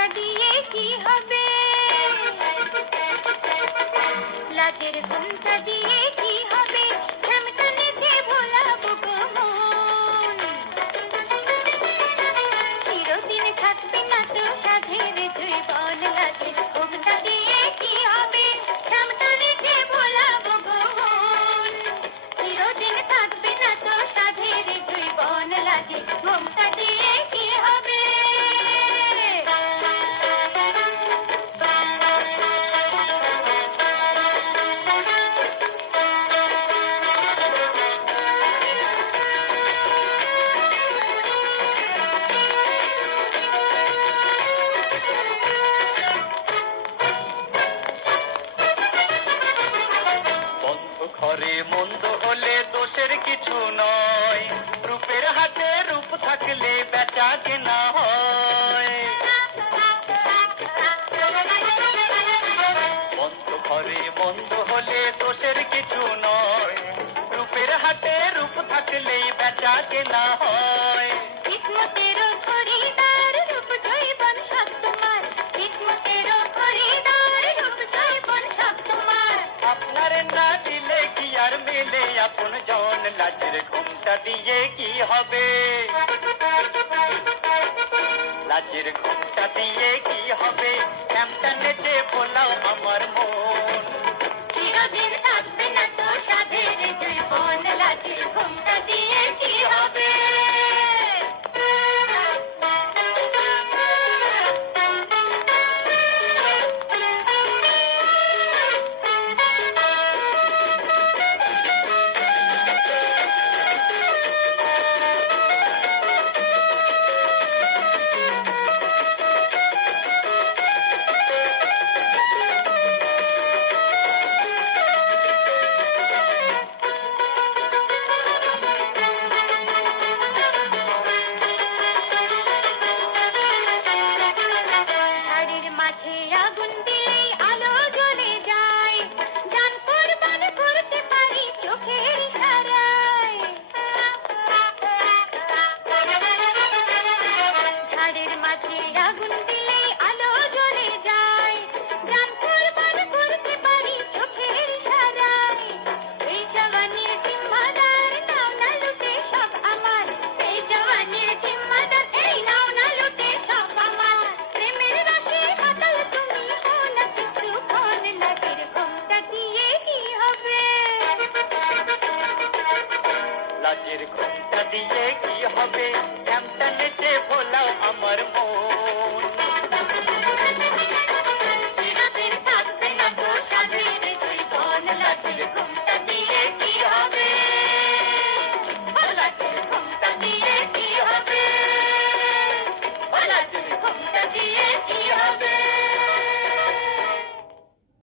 ঘুমটা দিয়ে কি হবে, লাজের ঘুমটা দিয়ে কি হবে, ঘামটা নেচে ভোলাবো গো মন। চিরদিন থাকবে না তো সাধের জীবন, লাজের ঘুমটা দিয়ে কি হবে, ঘামটা নেচে ভোলাবো গো মন। চিরদিন থাকবে না তো সাধের জীবন, লাজের ঘুমটা দিয়ে কি হবে। ঘরে মন্দ হলে দোষের কিছু নয়, রূপের হাতে রূপ থাকলে বেচা কেনা হয়। বন্ধ ঘরে মন্দ হলে দোষের কিছু নয়, রূপের হাতে রূপ থাকলেই বেচা কেনা হয়। কিসমতেরও খরিদার রূপ জৈবন সব তোমার, কিসমতেরও খরিদার রূপ জৈবন সব তোমার। আপনার না দিলে কি আর মেলে আপন জন, লাজের ঘুমটা দিয়ে কি হবে, লাজের ঘুমটা দিয়ে কি হবে, এমটা নেচে ভোলাও আমার মন। চিরদিন থাকবে না তো সাধের জীবন, লাজের ঘুমটা দিয়ে কি হবে। ঝাড়ের মাঝে আগুন দিলেই আলো জ্বলে যায়, জান কোরবান করতে পারি চোখের ইশারায়। ঝাড়ের মাঝে আগুন দিলেই আলো জ্বলে যায়, জান কোরবান করতে পারি চোখের ইশারায়। এই জওয়ানির জিম্মাদার নাও না লুটে সব আমার, এই জওয়ানির জিম্মাদার এই নাও না লুটে সব আমার। প্রেমের রসে মাতাল তুমি হও না কিছুক্ষণ, লাজের ঘুমটা দিয়ে কি হবে, লাজের ঘুমটা দিয়ে কি হবে, এমটা নেচে ভোলাও আমার মন।